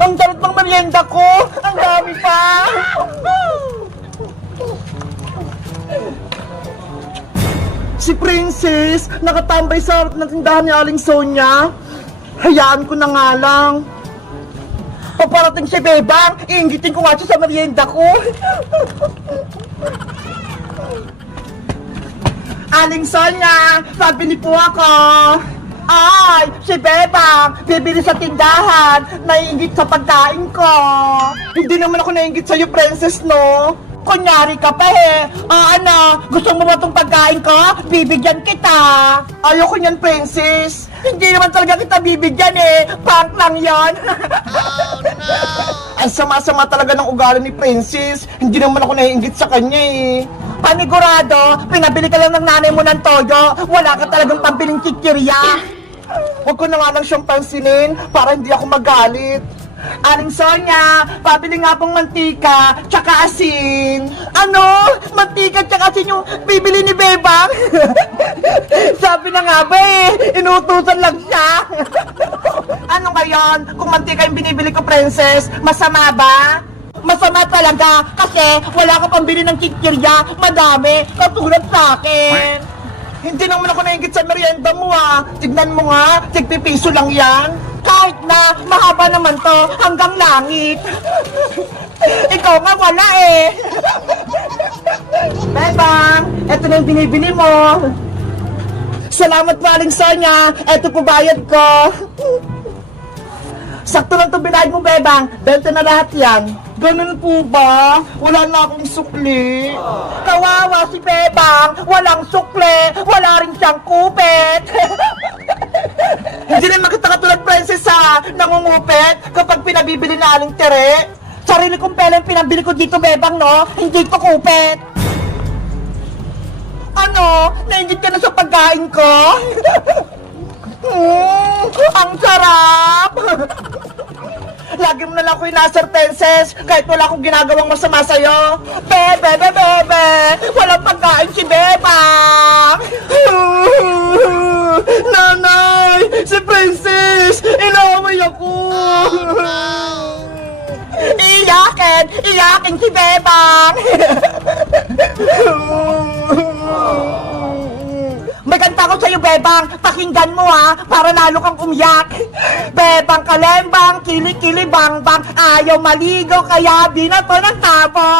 Ang dalat ng merienda ko! Ang dami pa! Si Princess, nakatambay sa harap ng tindahan ni Aling Sonia. Hayaan ko na nga lang. Paparating si Bebang, iingitin ko nga siya sa merienda ko. Aling Sonia, pabili po ako. Ay, si Bebang, bibili sa tindahan, naiingit sa pagkain ko. Hindi naman ako naiingit sa'yo, Princess, no? Kunyari ka pa eh. Ano, gusto mo ba itong pagkain ko? Bibigyan kita. Ayoko niyan, Princess. Hindi naman talaga kita bibigyan eh. Prank lang yon. Oh, no. Ang sama-sama talaga ng ugali ni Princess. Hindi naman ako naiingit sa kanya eh. Panigurado, pinabili ka lang ng nanay mo ng toyo. Wala ka talagang pambiling kikirya. Huwag ko na nga lang siyang pansinin para hindi ako magalit. Aling Sonia, pabili nga pong mantika, tsaka asin. Ano? Mantika tsaka asin yung bibili ni Bebang? Sabi na nga ba eh, inutusan lang siya. Ano ngayon? Kung mantika yung binibili ko, Princess, masama ba? Masama talaga kasi wala ka pambili ng kikirya, madami, katulad sa akin. Hindi naman ako naingit sa merienda mo ah. Tignan mo nga, tigpipiso lang yan. Kahit na mahaba naman to hanggang langit. Ikaw nga wala eh. Bebang, eto na yung binibili mo. Salamat po, Aling Sonia. Eto po bayad ko. Sakto lang ito binayad mo, Bebang. 20 na lahat yan. Ganun po ba? Wala na akong sukli. Kawawa si Bebang. Walang sukli. Wala rin siyang kupit. Hindi naman kita katulad, Princess, ha? Nangungupit kapag pinabibili na Aling Tere. Sarili kong pera yung pinabili ko dito, Bebang, no? Hindi ko kupit. Ano? Nainggit ka na sa pagkain ko? Ang sarap! Lagi mo na lang ako inasar, Princess, kahit wala akong ginagawang masama sa'yo. Bebe, bebe, bebe! Walang pagkain si Bebang! Nanay! Si Princess! Inaway ako! Iyakin! Iyakin si Bebang! May kanta ko sa'yo, Bebang. Pakinggan mo ha, para lalo kang umiyak. Bebang kalembang, kili-kili bang-bang. Ayaw maligo, kaya binato ng tabo.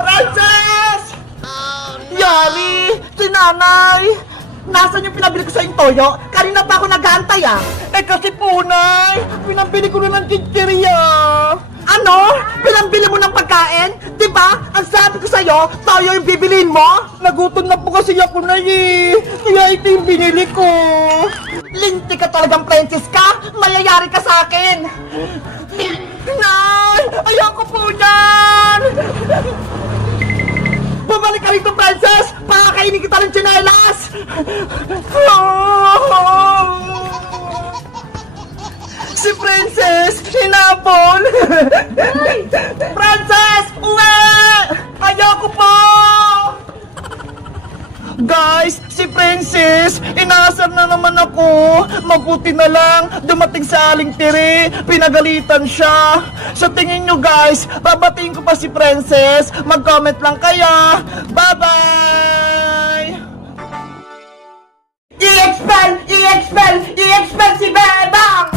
Princess! Yari! Si Nanay! Nasaan yung pinabili ko sa yung toyo? Kanina pa ako nag-aantay ah. Eh kasi po, Nay, pinabili ko na ng chichirya. Ano? Pinambili mo ng pagkain? Diba? Ang sabi ko sa'yo, toyo yung bibilin mo? Nagutom na po kasi ako na eh. Kaya ito yung binili ko. Linti ka talagang, Princess ka. Mayayari ka sa akin. Nay! Ayoko po yan! Bumalik ka rito, Princess! Pakakainin kita ng tsinelas! Si Princess, hinabol! Princess, uwi! Ayoko po! Guys, si Princess, inaasar na naman ako. Mabuti na lang, dumating sa Aling Tere, pinagalitan siya. Sa tingin nyo guys, babatiin ko pa si Princess. Mag-comment lang kayo. Bye-bye! I-expel! I-expel! I-expel si Bebang!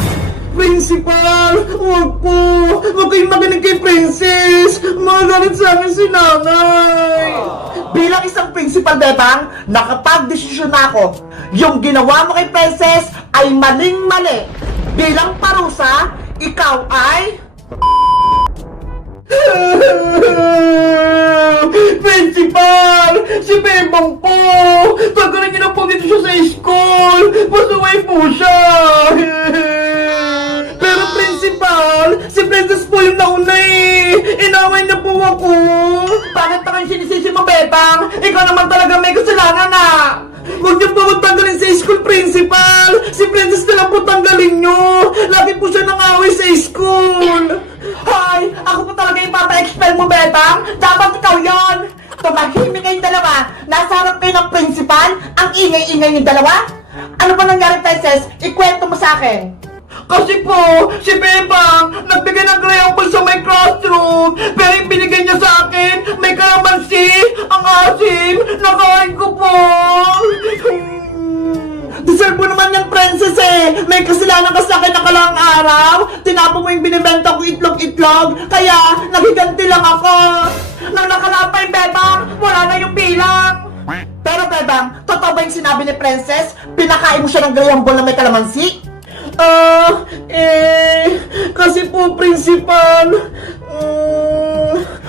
Principal! Huwag po! Huwag kayong magaling kay Princess! Magalit sa akin si Nanay! Bilang isang principal, Bebang, nakapag-desisyon na ako. Yung ginawa mo kay Princess ay maling-mali. Bilang parusa, ikaw ay... Principal! Si Bebang po! Pagkaroon niyo na po dito siya sa school! Masuway po siya! Pero Principal, si Princess po yung nauna eh! Inaway na po ako! Bakit pa kayo sinisisi mo, Bebang? Ikaw naman talaga may kasalanan ah! Huwag niyo po tanggalin sa school, Principal! Si Princess na lang po tanggalin niyo! Lagi po siya nangaway sa school! Hoy! Ako po talaga yung papa-expel mo, Bebang! Dapat ikaw yon! Tumahimik kayong dalawa! Nasa harap kayo ng principal? Ang ingay-ingay yung dalawa? Ano ba nangyari, Princess? Ikwento mo sa akin. Kasi po, si Bebang nagbigay ng crayon sa may classroom, pero yung binigay niya sa akin, may kalamansi, ang asim, nakain ko po. Deserve mo naman yung Princess eh. May kasalanan ka sa akin nakalang araw. Tinapon mo yung binibenta ko itlog-itlog, kaya nagiganti lang ako. Nang nakalapay, Bebang, wala na yung bilang. Pero Bebang, totoo ba yung sinabi ni Princess? Pinakain mo siya ng graham ball na may kalamansi? Kasi po, principal,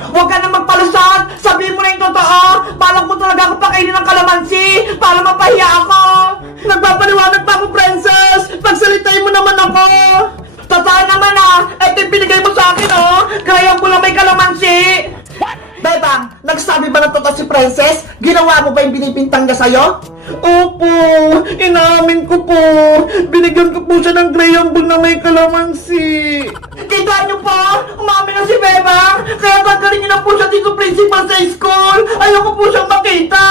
huwag ka na magpalusot! Sabihin mo na yung totoo! Balak mo talaga ako pakainin ng kalamansi para mapahiya ako! Nagpapaliwanag pa ako, Princess! Pagsalitain mo naman ako! Totoo naman Ito yung binigay mo sa akin, Graham ball na may kalamansi! Bebang, nagsabi ba ng totoo si Princess? Ginawa mo ba yung binibintang niya sa'yo? Opo, inaamin ko po. Binigyan ko po siya ng graham ball na may kalamansi. Kita niyo po, umamin na si Bebang. Kaya tanggalin niyo na po siya dito principal sa school. Ayoko po siyang makita.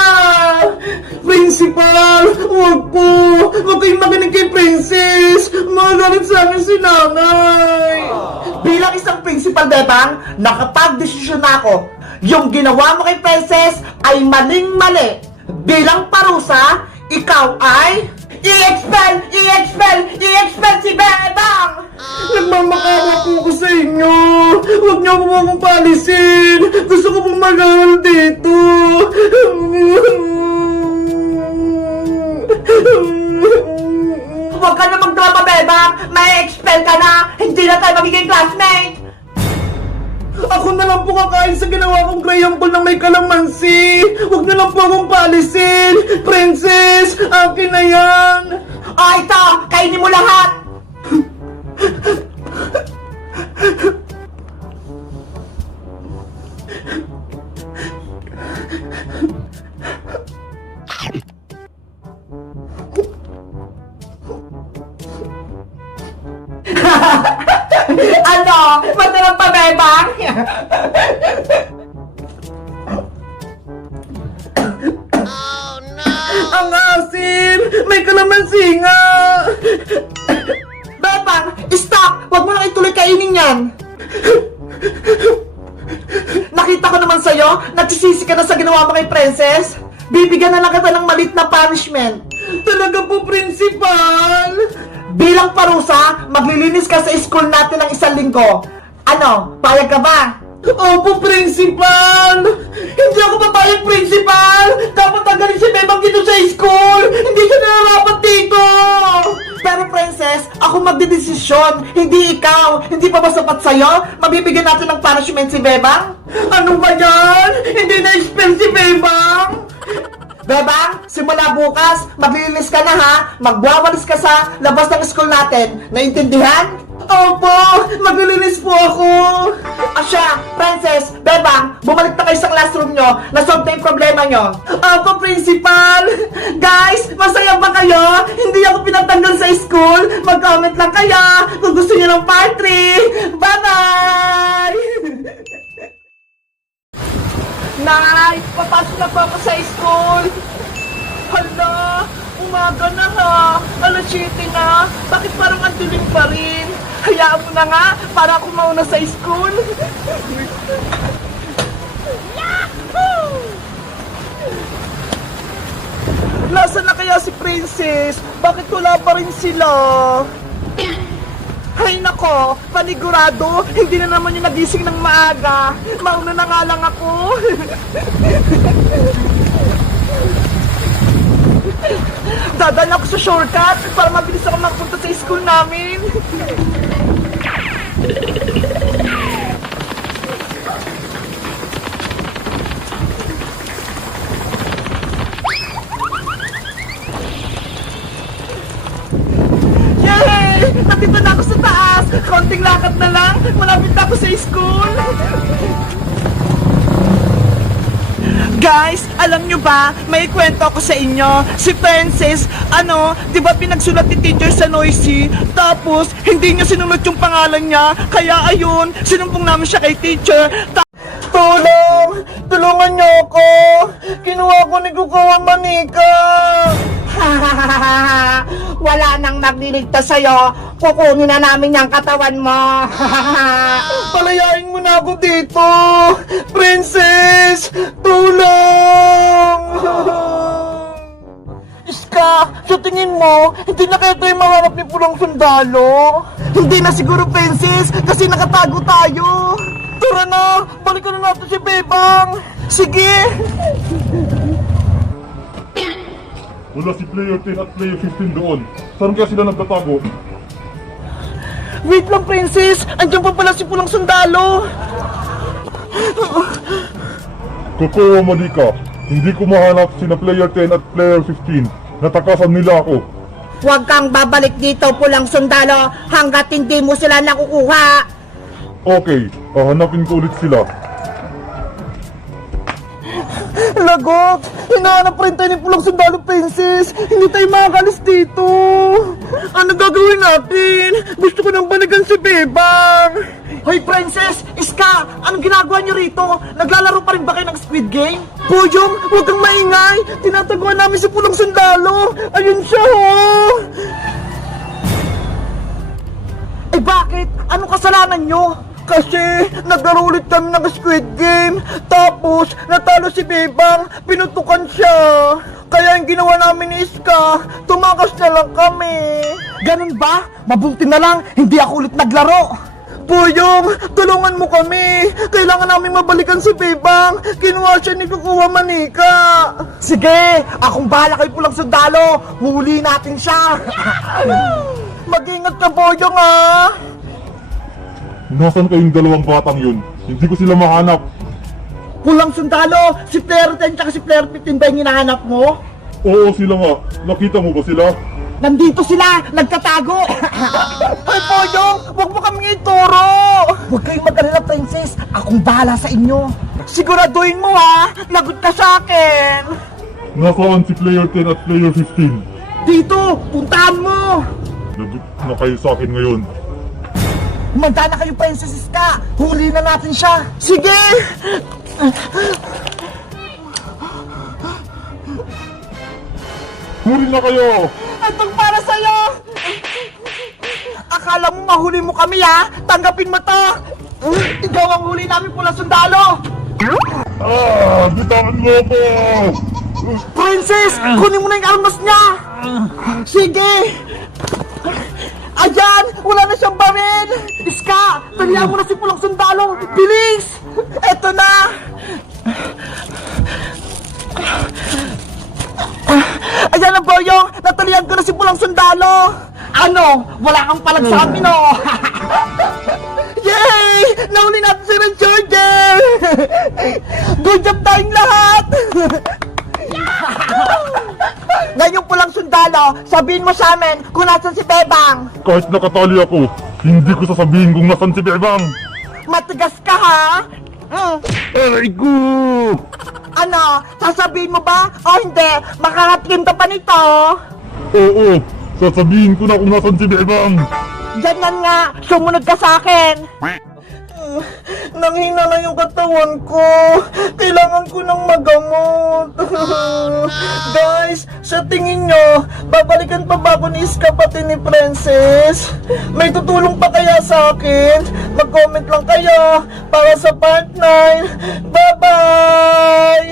Principal, huwag po. Huwag kayong makinig kay Princess. Magalit sa akin si nanay. Bilang isang principal, Bebang, nakapag-desisyon na ako. Yung ginawa mo kay Princess ay maling-mali. Bilang parusa, ikaw ay i-expel si Bebang! Nagmamakawa po ko sa inyo. Huwag niyo po akong paalisin. Gusto ko pong mag-aaral dito. Huwag ka na magdrama, Bebang. May expel ka na. Hindi na tayo magiging classmate. Ako na lang po kakain sa ginawa kong graham ball ng may kalamansi. Huwag na lang po akong paalisin. Princess, akin na yan. Ito, kainin mo lahat. Ano? Masarap pa, Bebang? Oh no! Ang asim! May kalamansi nga! Bebang, stop! Huwag mo nang ituloy kainin yan! Nakita ko naman sa'yo, nagsisisi ka na sa ginawa mo kay Princess. Bibigyan na lang kita ng malit na punishment. Talaga po, Principal? Bilang parusa, maglilinis ka sa school natin ng 1 linggo. Ano, payag ka ba? Opo, Principal! Hindi ako papayag, Principal! Dapat tanggalin si Bebang dito sa school! Hindi siya nararapat dito! Pero Princess, ako magdidesisyon, hindi ikaw! Hindi pa ba sapat sa'yo? Mabibigyan natin ng punishment si Bebang? Ano ba yan? Hindi na-expel si Bebang! Bebang, simula bukas, maglilinis ka na ha! Magwawalis ka sa labas ng school natin. Naintindihan? Opo! Maglilinis po ako! Asya, Princess, Bebang, bumalik na kayo sa classroom nyo. Nasolve na yung problema nyo. Opo, Principal! Guys, masaya ba kayo? Hindi ako pinatanggal sa school. Mag-comment lang kayo kung gusto nyo ng part 3. Bye-bye! Nay, papasok na po ako sa school. Hala, umaga na ha. Alas 7 na. Bakit parang ang dilim pa rin? Hayaan mo na nga, para ako mauna sa school. Yahoo! Nasaan na kaya si Princess? Bakit wala pa rin sila? Hay nako, panigurado, hindi na naman yung nagising ng maaga. Mauna na nga lang ako. Dadala ako sa shortcut para mabilis ako makapunta sa school namin. Yay! Nandito na ako sa taas! Konting lakad na lang, malapit na ako sa school! Guys, alam nyo ba, may kwento ako sa inyo. Si Princess, di ba pinagsulat ni teacher sa Noisy? Tapos, hindi niya sinulat yung pangalan niya. Kaya ayun, sinumpong namin siya kay teacher. Tulong! Tulungan niyo ako! Kinuha ko ni Kukawa Manika! Wala nang magliligtas sa'yo. Kukunin na namin yung katawan mo. Palayain mo na ako dito! Princess! Tulong! Iska, sa tingin mo, hindi na kaya tayo mahanap ni Pulang Sundalo? Hindi na siguro, Princess, kasi nakatago tayo. Tara na, balikan na natin si Bebang. Sige! Wala si player 10 at player 15 doon. Saan kaya sila nagtatago? Wait lang, Princess! Andiyan pa pala si Pulang Sundalo! Kukawa Manika, hindi ko mahanap sina player 10 at player 15. Natakasan nila ako. Huwag kang babalik dito, Pulang Sundalo, hanggat hindi mo sila nakukuha! Okay, hahanapin ko ulit sila. Lagot! Hinahanap rin tayo ni Pulang Sundalo, Princess! Hindi tayo makakalis dito! Ano gagawin natin? Gusto ko nang balikan si Bebang! Hoy, Princess! Iska! Anong ginagawa niyo rito? Naglalaro pa rin ba kayo ng Squid Game? Boyong! Huwag kang maingay! Tinataguan namin si Pulang Sundalo! Ayun siya, ho! Eh bakit? Anong kasalanan nyo? Kasi naglaro ulit kami ng Squid Game. Tapos natalo si Bebang, pinutukan siya. Kaya yung ginawa namin ni Iska, tumakas na lang kami. Ganun ba? Mabuti na lang, hindi ako ulit naglaro. Boyong, tulungan mo kami. Kailangan namin mabalikan si Bebang. Kinuha siya ni Kukawa Manika. Sige, akong bahala kay Pulang Sundalo. Huli natin siya. Mag-ingat ka, Boyong, ah. Nasaan kayong dalawang batang yun? Hindi ko sila mahanap. Pulang Sundalo, si Player 10 tsaka si Player 15 ba yung hinahanap mo? Oo, sila nga. Nakita mo ba sila? Nandito sila, nagtatago! Ay, Boyong, huwag mo kami ituro! Huwag kayong mag-alala, Princess. Akong bahala sa inyo. Siguraduhin mo, ha? Lagot ka sa akin! Nasaan si player 10 at player 15? Dito, puntahan mo! Lagot na kayo sa akin ngayon. Humanda na kayo, Princess Iska! Huli na natin siya! Sige! Huli na kayo! Itong para sa'yo! Akala mo mahuli mo kami, ha? Tanggapin mo to! Ikaw ang huli namin, Pulang Sundalo! Bitawan mo ako! Princess! Kunin mo na yung armas niya! Sige! Ayan! Wala na siyang baril! Iska! Talihan mo na si Pulang Sundalo! Bilis! Eto na! Ayan ang Boyong! Natalihan ko na si Pulang Sundalo! Ano? Wala kang palag sa amin, oh! Yay! Nahuli natin si Red Charger! Good job tayong lahat! Ngayon, Pulang Sundalo, sabihin mo sa amin kung nasan si Bebang! Kahit nakatali ako, hindi ko sasabihin kung nasan si Bebang! Matigas ka, ha? Aray ko! Ano? Sasabihin mo ba? O hindi? Makakatim ka pa nito? Oo, sasabihin ko na kung nasan si Bebang! Ganyan nga, sumunod ka sa akin! Nanghina na yung katawan ko. Kailangan ko ng magamot. Guys, sa tingin nyo, babalikan pa ba ako ni Iska pati ni Princess? May tutulong pa kaya sa akin? Mag-comment lang kayo para sa part 9. Bye-bye!